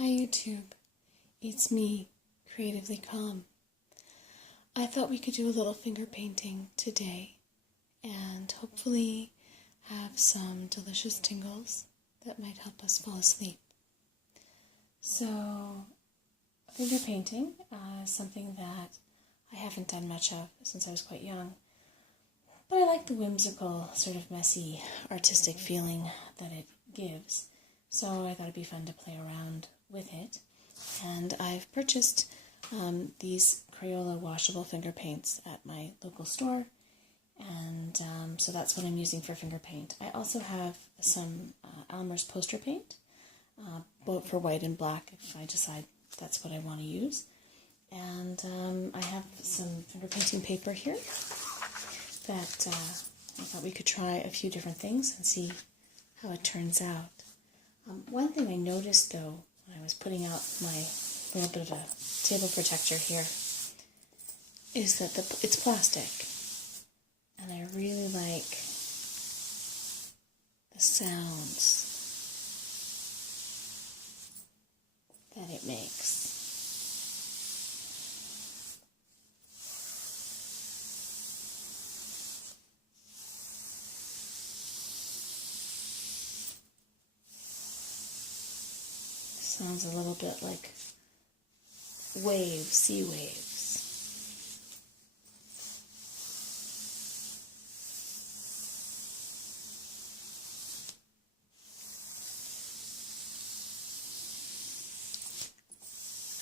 Hi YouTube, it's me, Creatively Calm. I thought we could do a little finger painting today and hopefully have some delicious tingles that might help us fall asleep. So, finger painting is something that I haven't done much of since I was quite young, but I like the whimsical, sort of messy, artistic feeling that it gives. So I thought it'd be fun to play around with it. And I've purchased these Crayola washable finger paints at my local store. And so that's what I'm using for finger paint. I also have some Almer's poster paint, both for white and black if I decide that's what I want to use. And I have some finger painting paper here that I thought we could try a few different things and see how it turns out. One thing I noticed, though, when I was putting out my little bit of a table protector here, is that it's plastic. And I really like the sounds that it makes. Sounds a little bit like waves, sea waves.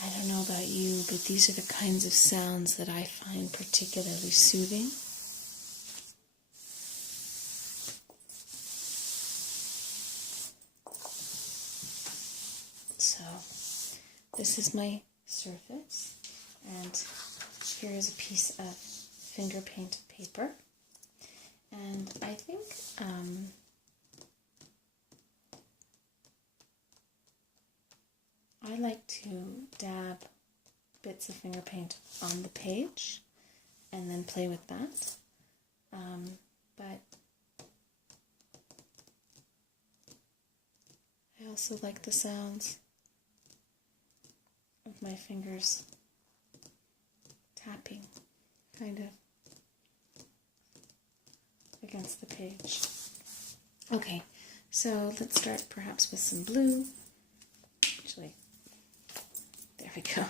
I don't know about you, but these are the kinds of sounds that I find particularly soothing. So, this is my surface, and here is a piece of finger painted paper, and I think I like to dab bits of finger paint on the page and then play with that, but I also like the sounds of my fingers tapping, kind of, against the page. Okay, so let's start perhaps with some blue. Actually, there we go.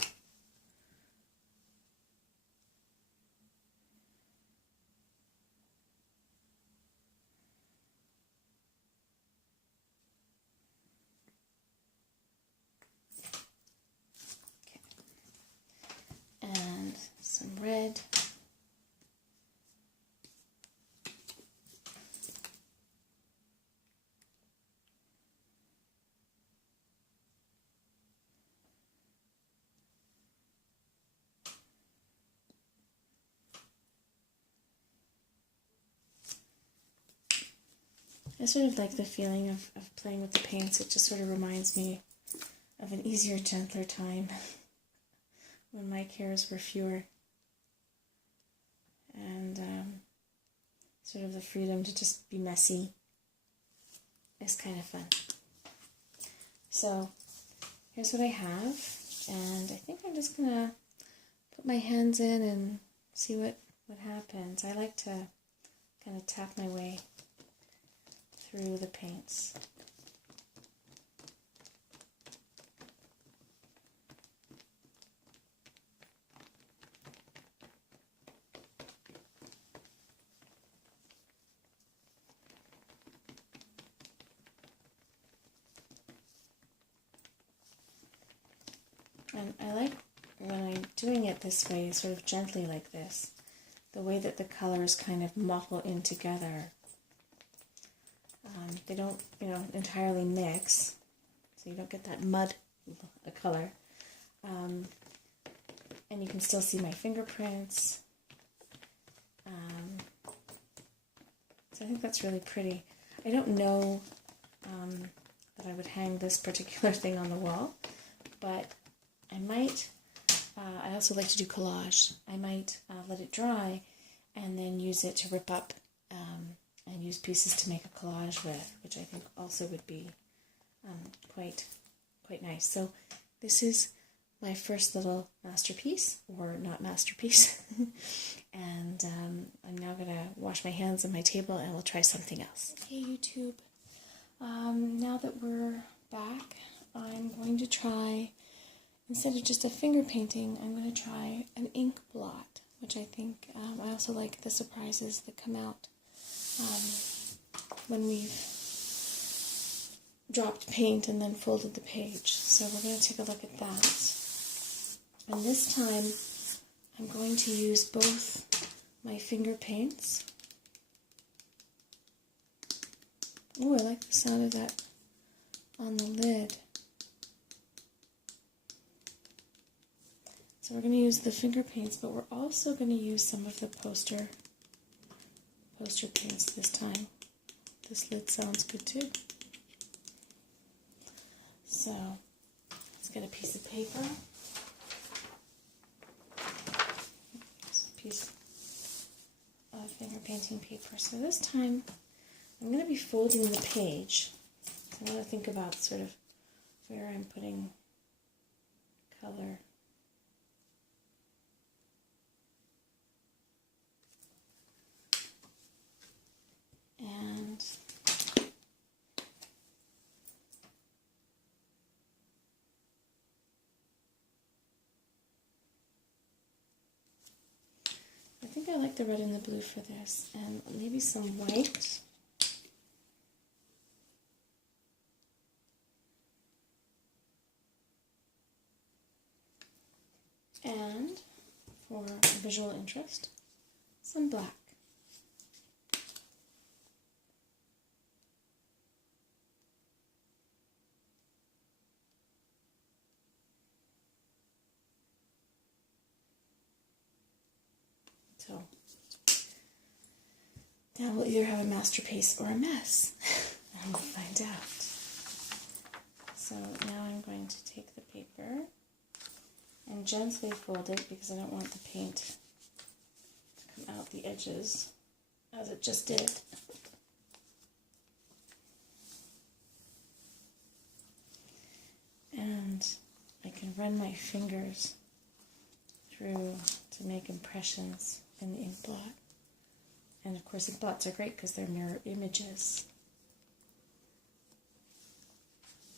And some red. I sort of like the feeling of playing with the paints. It just sort of reminds me of an easier, gentler time when my cares were fewer, and sort of the freedom to just be messy is kind of fun. So here's what I have, and I think I'm just gonna put my hands in and see what happens. I like to kind of tap my way through the paints. And I like when I'm doing it this way, sort of gently like this, the way that the colors kind of muffle in together. They don't, entirely mix, so you don't get that mud color. And you can still see my fingerprints. So I think that's really pretty. I don't know that I would hang this particular thing on the wall, but I might. I also like to do collage. I might let it dry and then use it to rip up and use pieces to make a collage with, which I think also would be quite nice. So this is my first little masterpiece, or not masterpiece. And I'm now going to wash my hands on my table and we'll try something else. Okay, YouTube. Now that we're back, I'm going to try, instead of just a finger painting, I'm going to try an ink blot, which I think, I also like the surprises that come out when we've dropped paint and then folded the page. So we're going to take a look at that. And this time, I'm going to use both my finger paints. Oh, I like the sound of that on the lid. So we're going to use the finger paints, but we're also going to use some of the poster paints this time. This lid sounds good too. So let's get a piece of paper. Piece of finger painting paper. So this time I'm going to be folding the page. So I want to think about sort of where I'm putting color. And I think I like the red and the blue for this, and maybe some white. And for visual interest, some black. So now we'll either have a masterpiece or a mess, and we'll find out. So now I'm going to take the paper and gently fold it because I don't want the paint to come out the edges as it just did. And I can run my fingers through to make impressions in the ink blot. And of course ink blots are great because they're mirror images.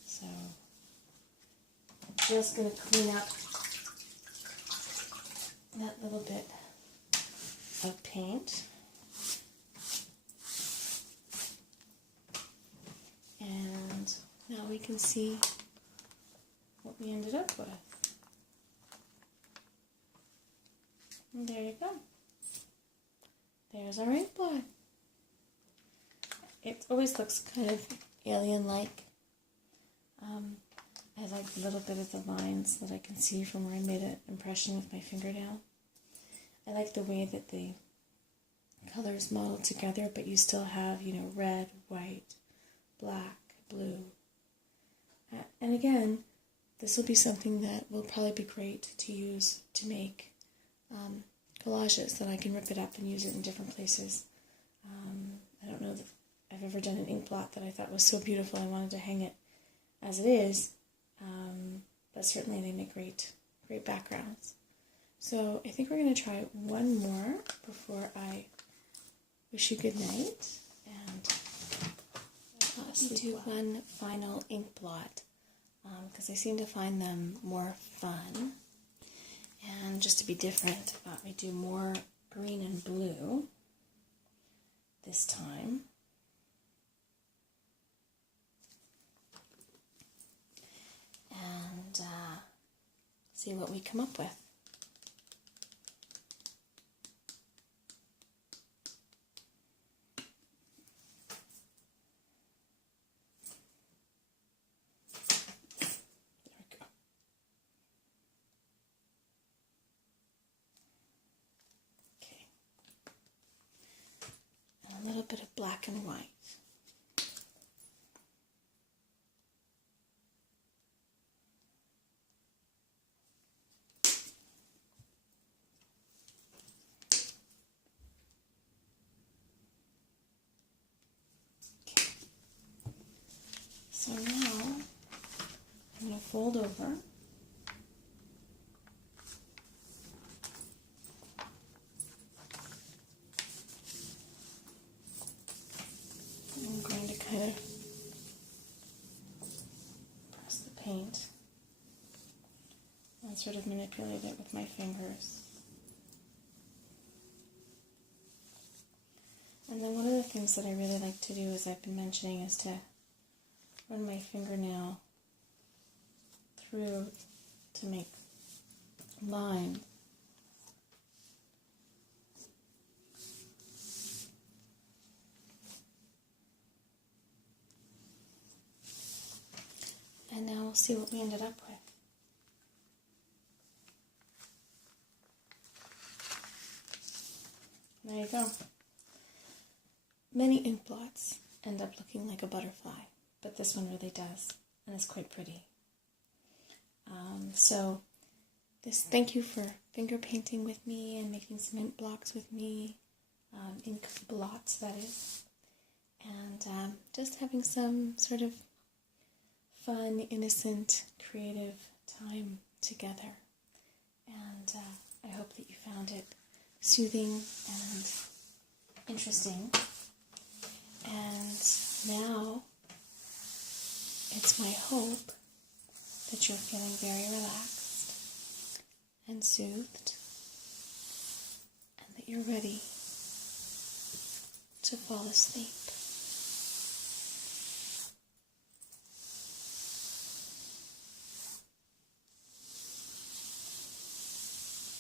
So I'm just going to clean up that little bit of paint. And now we can see what we ended up with. And there you go. There's our ink blot. It always looks kind of alien-like. I like a little bit of the lines that I can see from where I made an impression with my fingernail. I like the way that the colors model together, but you still have, you know, red, white, black, blue. And again, this will be something that will probably be great to use to make collages, that I can rip it up and use it in different places. I don't know that I've ever done an ink blot that I thought was so beautiful I wanted to hang it as it is, but certainly they make great backgrounds. So I think we're going to try one more before I wish you good night, and do one final ink blot because I seem to find them more fun. And just to be different, I thought we'd do more green and blue this time. And see what we come up with. A little bit of black and white. Okay. So now I'm going to fold over paint and sort of manipulate it with my fingers. And then one of the things that I really like to do, as I've been mentioning, is to run my fingernail through to make lines. And now we'll see what we ended up with. There you go. Many ink blots end up looking like a butterfly, but this one really does, and it's quite pretty. Thank you for finger painting with me and making some ink blocks with me, ink blots, that is, and just having some sort of fun, innocent, creative time together. And I hope that you found it soothing and interesting. And now it's my hope that you're feeling very relaxed and soothed, and that you're ready to fall asleep.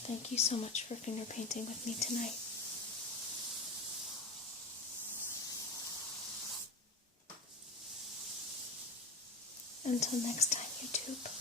Thank you so much for finger painting with me tonight. Until next time, YouTube.